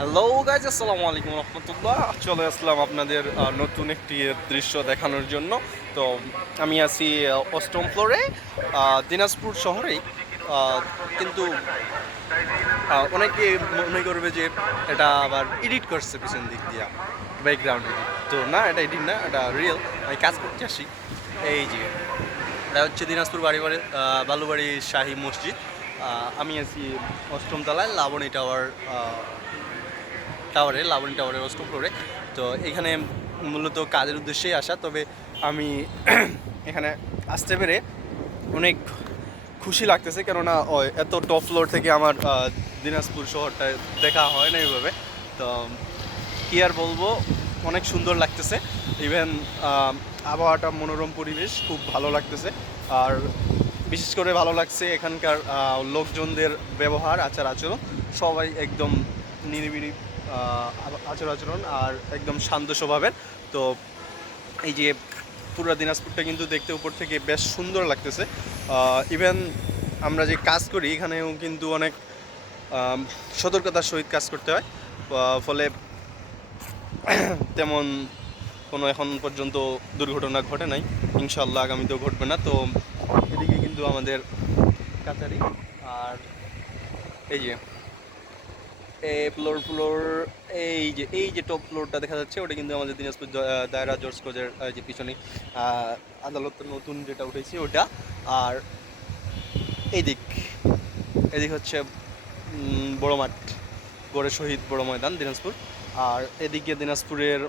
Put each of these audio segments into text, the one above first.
Hello guys, আসসালামু আলাইকুম রহমতুল্লাহ। চলে আসলাম আপনাদের নতুন একটি দৃশ্য দেখানোর জন্য। তো আমি আছি অষ্টম ফ্লোরে, দিনাজপুর শহরেই। কিন্তু অনেকে মনে করবে যে এটা আবার এডিট করছে পিছন দিক দিয়া, ব্যাকগ্রাউন্ড এডিট। তো না, এটা এডিট না, এটা রিয়েল। আমি কাজ করতে আসি। এই যে এটা হচ্ছে দিনাজপুর বালুবাড়ি শাহী মসজিদ। আমি আছি অষ্টম তলায় লাবণী টাওয়ারের অষ্টম ফ্লোরে। তো এখানে মূলত কাজের উদ্দেশ্যেই আসা। তবে আমি এখানে আসতে পেরে অনেক খুশি লাগতেছে, কেননা এত টপ ফ্লোর থেকে আমার দিনাজপুর শহরটা দেখা হয় না এইভাবে। তো কী আর বলবো, অনেক সুন্দর লাগতেছে। ইভেন আবহাওয়াটা মনোরম পরিবেশ, খুব ভালো লাগতেছে। আর বিশেষ করে ভালো লাগছে এখানকার লোকজনদের ব্যবহার, আচার আচরণ। সবাই একদম নিরিবিলি আচার আচরণ আর একদম শান্ত স্বভাবের। তো এই যে পুরো দিনাজপুরটা কিন্তু দেখতে উপর থেকে বেশ সুন্দর লাগতেছে। ইভেন আমরা যে কাজ করি এখানেও কিন্তু অনেক সতর্কতার সহিত কাজ করতে হয়। ফলে তেমন কোনো এখন পর্যন্ত দুর্ঘটনা ঘটে নাই, ইনশাল্লাহ আগামীতেও ঘটবে না। তো এদিকে কিন্তু আমাদের কাছারি। আর এই যে ফ্লোর এই যে টপ ফ্লোরটা দেখা যাচ্ছে, ওটা কিন্তু আমাদের দিনাজপুর দায়রা জজ কোর্টের যে পিছনে আদালতের নতুন যেটা উঠেছে ওটা। আর এইদিক এদিক হচ্ছে বড় মাঠ, গড়ে শহীদ বড় ময়দান দিনাজপুর। আর এদিকে দিনাজপুরের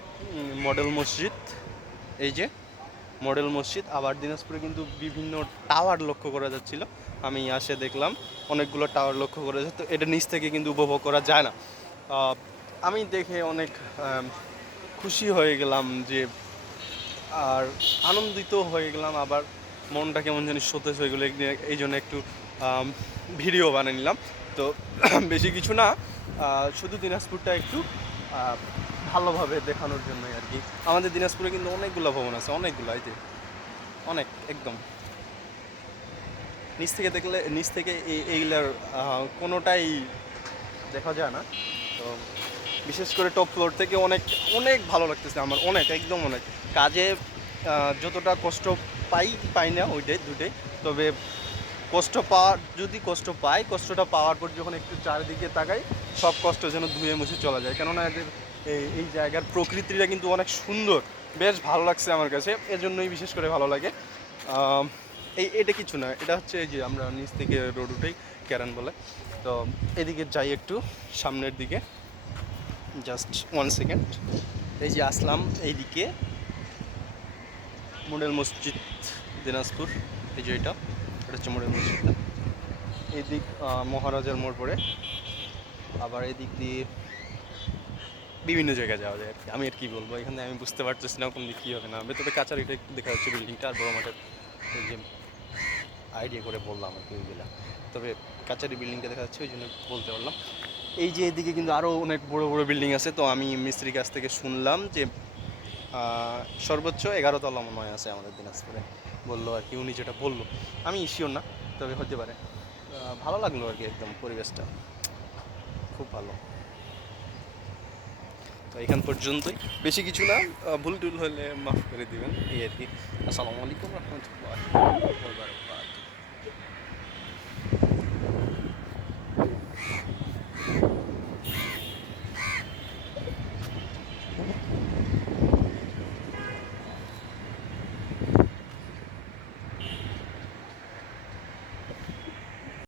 মডেল মসজিদ। এই যে মডেল মসজিদ। আবার দিনাজপুরে কিন্তু বিভিন্ন টাওয়ার লক্ষ্য করা যাচ্ছিল। আমি আসে দেখলাম অনেকগুলো টাওয়ার লক্ষ্য করা যাচ্ছে। তো এটা নিচ থেকে কিন্তু উপভোগ করা যায় না। আমি দেখে অনেক খুশি হয়ে গেলাম যে, আর আনন্দিত হয়ে গেলাম। আবার মনটা কেমন জানি সতেজ হয়ে গেলো। এই জন্য একটু ভিডিও বানিয়ে নিলাম। তো বেশি কিছু না, শুধু দিনাজপুরটা একটু ভালোভাবে দেখানোর জন্যই আর কি। আমাদের দিনাজপুরে কিন্তু অনেকগুলো ভবন আছে, অনেকগুলো, এই যে অনেক একদম নিচ থেকে এইগুলার কোনোটাই দেখা যায় না। তো বিশেষ করে টপ ফ্লোর থেকে অনেক অনেক ভালো লাগতেছে আমার, অনেক একদম অনেক। কাজে যতটা কষ্ট পাই না দুটোই। তবে কষ্ট পাই, কষ্টটা পাওয়ার পর যখন একটু চারিদিকে তাকাই, সব কষ্ট যেন ধুয়ে মুছে চলা যায়। কেননা এদের এই জায়গার প্রকৃতিটা কিন্তু অনেক সুন্দর, বেশ ভালো লাগছে আমার কাছে। এজন্যই বিশেষ করে ভালো লাগে। এটা কিছু না, এটা হচ্ছে এই যে আমরা নিচ থেকে রোড উঠেই ক্যারান বলে। তো এদিকে যাই একটু সামনের দিকে, জাস্ট 1 সেকেন্ড। এই যে আসলাম এইদিকে মডেল মসজিদ দিনাজপুর। এই যে এটা হচ্ছে মডেল মসজিদটা। এদিক মহারাজার মোড় পড়ে। আবার এদিক দিয়ে বিভিন্ন জায়গায় যাওয়া যায় আর কি। আমি আর কি বলবো, এখানে আমি বুঝতে পারতেছি না কোন দিক কী হবে না হবে। তবে কাছারিটা একটু দেখা যাচ্ছে, বিল্ডিংটা আর বড় মাঠের ওই যে আইডিয়া করে বললাম আর কি ওইগুলা। তবে কাছারি বিল্ডিংটা দেখা যাচ্ছে, ওই জন্য বলতে পারলাম। এই যে এদিকে কিন্তু আরও অনেক বড় বড় বিল্ডিং আছে। তো আমি মিস্ত্রির কাছ থেকে শুনলাম যে সর্বোচ্চ 11 তলা মনে হয় আছে আমাদের দিনাজপুরে, বললো আর কি, উনি যেটা বললো। আমি শিওর না, তবে হতে পারে। ভালো লাগলো আর কি, একদম পরিবেশটা খুব ভালো। তো এখান পর্যন্তই, বেশি কিছু না। ভুল টুল হলে মাফ করে দিবেন, এই আর কি। আসসালামু আলাইকুম রহমতুল্লাহ।